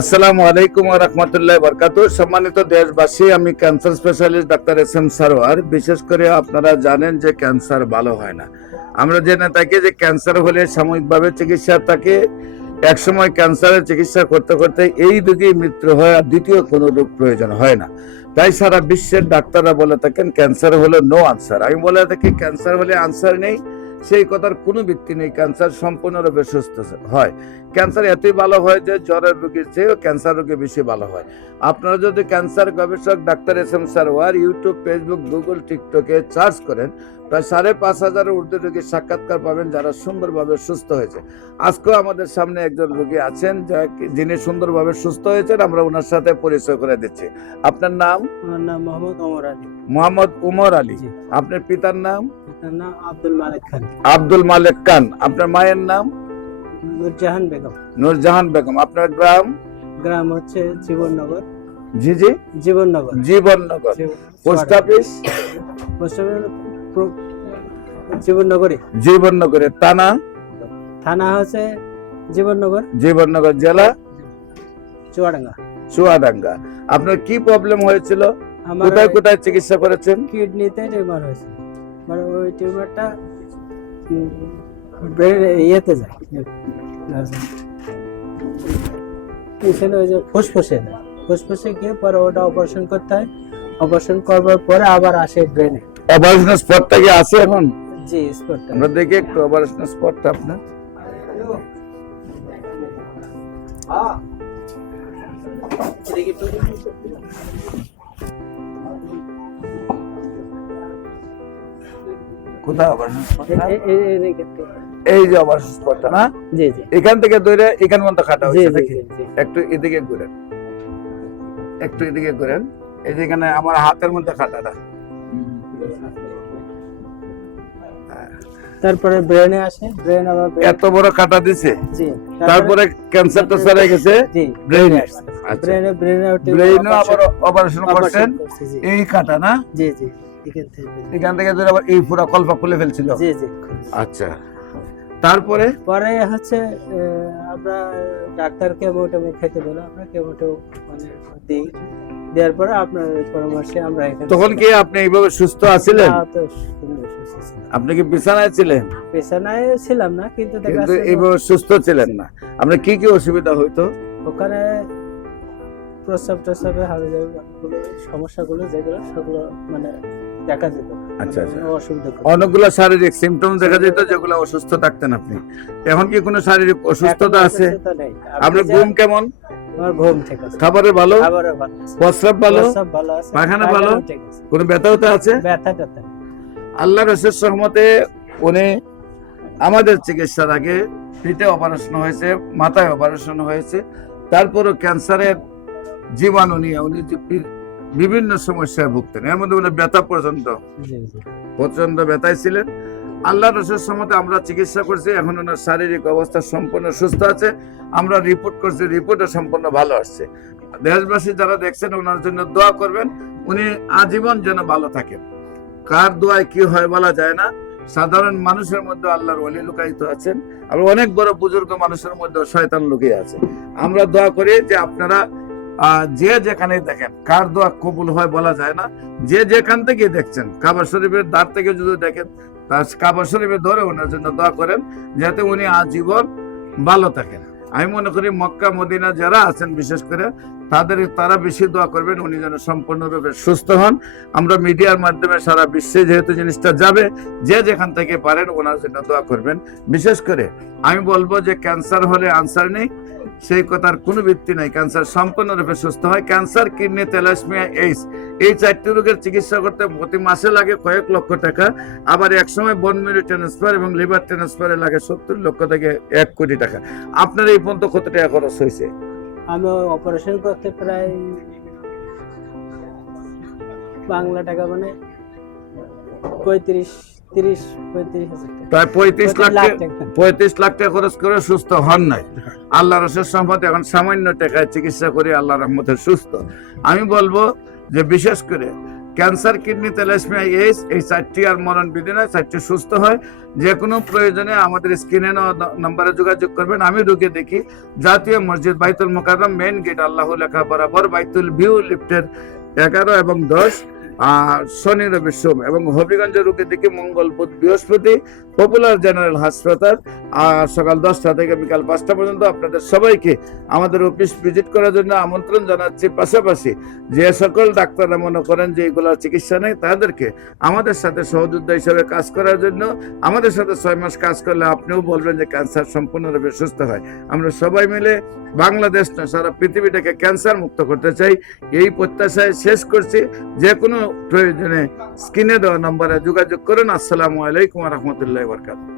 আসসালামু আলাইকুম রহমতুল্লাহ বরকাত সম্মানিত দেশবাসী, আমি cancer specialist doctor S M Sarwar. বিশেষ করে আপনারা জানেন যে ক্যান্সার ভালো হয় না। আমরা জেনে থাকি যে ক্যান্সার হলে সাময়িকভাবে চিকিৎসা থাকে। একসময় ক্যান্সারের চিকিৎসা করতে করতে এই রোগী মৃত্যু হয় আর দ্বিতীয় কোনো রোগ প্রয়োজন হয় না। তাই সারা বিশ্বের ডাক্তাররা বলে থাকেন, ক্যান্সার হলো নো আনসার। আমি বলে থাকি, ক্যান্সার হলে আনসার নেই। সেই কথার কোনো ভিত্তি নেই। ক্যান্সার সম্পূর্ণরূপে সুস্থ হয়। ক্যান্সার এতই ভালো হয় যে জ্বরের রোগীর চেয়েও ক্যান্সার রোগী বেশি ভালো হয়। আপনারা যদি ক্যান্সার গবেষক, doctor S M Sarwar YouTube, Facebook, Google, টিকটকে সার্চ করেন প্রায় সাড়ে পাঁচ হাজারের ঊর্ধ্ব রোগীর সাক্ষাৎকার পাবেন যারা সুন্দরভাবে সুস্থ হয়েছে। আজকেও আমাদের সামনে একজন রোগী আছেন যা- যিনি সুন্দরভাবে সুস্থ হয়েছেন আমরা ওনার সাথে পরিচয় করে দিচ্ছি। আপনার নাম? আমার নাম মোহাম্মদ ওমর আলী। মোহাম্মদ উমর আলী। আপনার পিতার নাম? আব্দুল মালিক খান। আব্দুল মালেক খান। আপনার মায়ের নাম? নুরজাহান বেগম। নূরজাহান বেগম। আপনার গ্রাম? গ্রাম হচ্ছে জীবননগর। জি জি। Jibannagar. Jibannagar. Post office? Post office জীবননগরে। জীবননগরে টানা থানা হচ্ছে জীবননগর। জীবননগর জেলা? চুয়াডাঙ্গা। চুয়াডাঙ্গা। আপনার কি প্রবলেম হয়েছিল? কোথায় কোথায় চিকিৎসা করেছেন? কিডনিতে টিউমার হয়েছে। মানে ওই টিউমারটা ব্রেন ইয়েতে যায়। এখানে ওই যে ফুসফুসে যায়। ফুসফুসে গিয়ে পরে ওটা অপারেশন করতে হয়। অপারেশন করবার পরে আবার আসে ব্রেনে অপারেশন স্পটটা কি আছে এখন? জি স্পটটা আমরা দেখি একটু অপারেশন স্পটটা আপনার। কোথায় অপারেশন স্পটটা। এই যে অপারেশন স্পটটা না? জি জি। এখান থেকে ধরে এখান পর্যন্ত খাটা হয়েছে নাকি? একটু এদিকে ঘুরেন। একটু এদিকে ঘুরেন। এই যে এখানে আমার হাতের মধ্যে খাটাটা। তারপরে ব্রেনে আসে ব্রেন আবার এত বড় কাটা দিছে? জি তারপরে ক্যান্সারটা সেরে গেছে? আচ্ছা। ব্রেনে ব্রেনে ব্রেইনও আবার অপারেশন করছেন? এই কাটা না? জি জি। এখান থেকে। ধরে আবার এই পুরো কল্পা খুলে ফেলছিল? জি জি। আচ্ছা। তারপরে? পরে হচ্ছে আমরা ডাক্তার কেমোটেমো খেতে বলে আমরা কেমোটো মানে দিই। দেওয়ার পরে আপনার পরামর্শে আমরা এখানে তখন কি আপনি এইভাবে সুস্থ আছিলেন। আপনি কি বিছানায় ছিলেন? পেছানায় ছিলাম না কিন্তু কিন্তু এইভাবে সুস্থ ছিলেন না। আপনার কি কি অসুবিধা হইতো? ওখানে প্রস্রাব টস্রাবে হাবে যাবে অনেকগুলো সমস্যাগুলো যেগুলো সেগুলো মানে দেখা যেত। আচ্ছা, মানে আচ্ছা। অনেকগুলো শারীরিক সিমটম দেখা যেত যেগুলো অসুস্থ থাকতেন আপনি। এখন কি কোনো শারীরিক অসুস্থতা আছে? আপনার ঘুম কেমন? আমার ঘুম ঠিক আছে। খাবারে ভালো? প্রস্রাব ভালো? প্রস্রাব ভালো আছে। পায়খানা ভালো? আছে। কোনো ব্যথা আছে? ব্যথা ট্যাথা আল্লাহ রসের সহমতে উনি আমাদের চিকিৎসার আগে পিঠে অপারেশন হয়েছে মাথায় অপারেশন হয়েছে তারপরও ক্যান্সারের জীবাণু নিয়ে উনি বিভিন্ন সমস্যায় ভুগতেন। এর মধ্যে উনি ব্যথা পর্যন্ত প্রচণ্ড ব্যথায় ছিলেন। আল্লাহ রসের সম্মতে আমরা চিকিৎসা করছি, এখন ওনার শারীরিক অবস্থা সম্পূর্ণ সুস্থ আছে, আমরা রিপোর্ট করছি রিপোর্টও সম্পূর্ণ ভালো আসছে। দেশবাসী যারা দেখছেন, ওনার জন্য দোয়া করবেন, উনি আজীবন যেন ভালো থাকেন। কার দোয়ায় কি হয় বলা যায় না, সাধারণ মানুষের মধ্যে আল্লাহর ওলি লুকায়িত আছেন আর অনেক বড় বুজুর্গ মানুষের মধ্যে শয়তান লুকিয়ে আছে। আমরা দোয়া করি যে আপনারা যে যেখানে দেখেন, কার দোয়া কবুল হয় বলা যায় না, যে যেখান থেকে দেখছেন, কাবা শরীফের দ্বার থেকে যদি দেখেন তার কাবা শরীফে ধরে ওনার জন্য দোয়া করেন, যাতে উনি আজীবন ভালো থাকেন। আমি মনে করি মক্কা, মদিনা যারা আছেন, বিশেষ করে তাদের তারা বেশি দোয়া করবেন, উনি যেন সম্পূর্ণরূপে সুস্থ হন। আমরা মিডিয়ার মাধ্যমে সারা বিশ্বে যেহেতু জিনিসটা যাবে, যে যেখান থেকে পারেন ওনার জন্য দোয়া করবেন। বিশেষ করে আমি বলব যে ক্যান্সার হলে আনসার নেই, সেই কথার কোনো ভিত্তি নাই। ক্যান্সার সম্পূর্ণরূপে সুস্থ হয়। ক্যান্সার, কিডনি তেলাসমিয়া এইস এই চারটি রোগের চিকিৎসা করতে প্রতি মাসে লাগে কয়েক লক্ষ টাকা। আবার এক সময় বন মেরু ট্রান্সফার এবং লিভার ট্রান্সফারে লাগে সত্তর লক্ষ থেকে এক কোটি টাকা। আপনার এই পর্যন্ত কত টাকা খরচ হয়েছে? আমি অপারেশন করতে প্রায় বাংলা টাকা মানে পঁয়ত্রিশ তিরিশ পঁয়ত্রিশ প্রায় পঁয়ত্রিশ লাখ পঁয়ত্রিশ লাখ টাকা খরচ করে সুস্থ হন নাই। আল্লাহ রসের সম্পদ এখন সামান্য টাকায় চিকিৎসা করে আল্লাহ রহমতের সুস্থ। আমি বলব যে বিশেষ করে ক্যান্সার, কিডনি তেলাসমিয়া এইস এই চারটি আর মরণ বিধি নয়, চারটি সুস্থ হয়। যে কোনো প্রয়োজনে আমাদের স্ক্রিনে নম্বরে যোগাযোগ করবেন। আমি ঢুকে দেখি, জাতীয় মসজিদ বাইতুল মোকাররম মেন গেট, আল্লাহ লেখা বরাবর, বাইতুল ভিউ লিফটের এগারো এবং দশ। শনি রবি সোম এবং হবিগঞ্জের রুকে দেখি মঙ্গল বুধ বৃহস্পতি পপুলার জেনারেল হাসপাতাল। সকাল দশটা থেকে বিকাল পাঁচটা পর্যন্ত আপনাদের সবাইকে আমাদের অফিস ভিজিট করার জন্য আমন্ত্রণ জানাচ্ছি। পাশাপাশি যে সকল ডাক্তাররা মনে করেন যে এগুলোর চিকিৎসা নেই, তাদেরকে আমাদের সাথে সহযোদ্ধা হিসেবে কাজ করার জন্য, আমাদের সাথে ছয় মাস কাজ করলে আপনিও বলবেন যে ক্যান্সার সম্পূর্ণরূপে সুস্থ হয়। আমরা সবাই মিলে বাংলাদেশ না সারা পৃথিবীটাকে ক্যান্সার মুক্ত করতে চাই। এই প্রত্যাশায় শেষ করছি। যে কোনো প্রয়োজনে স্ক্রিনে দেওয়া নম্বরে যোগাযোগ করুন। আসসালামু আলাইকুম রহমতুল্লাহ বরকাত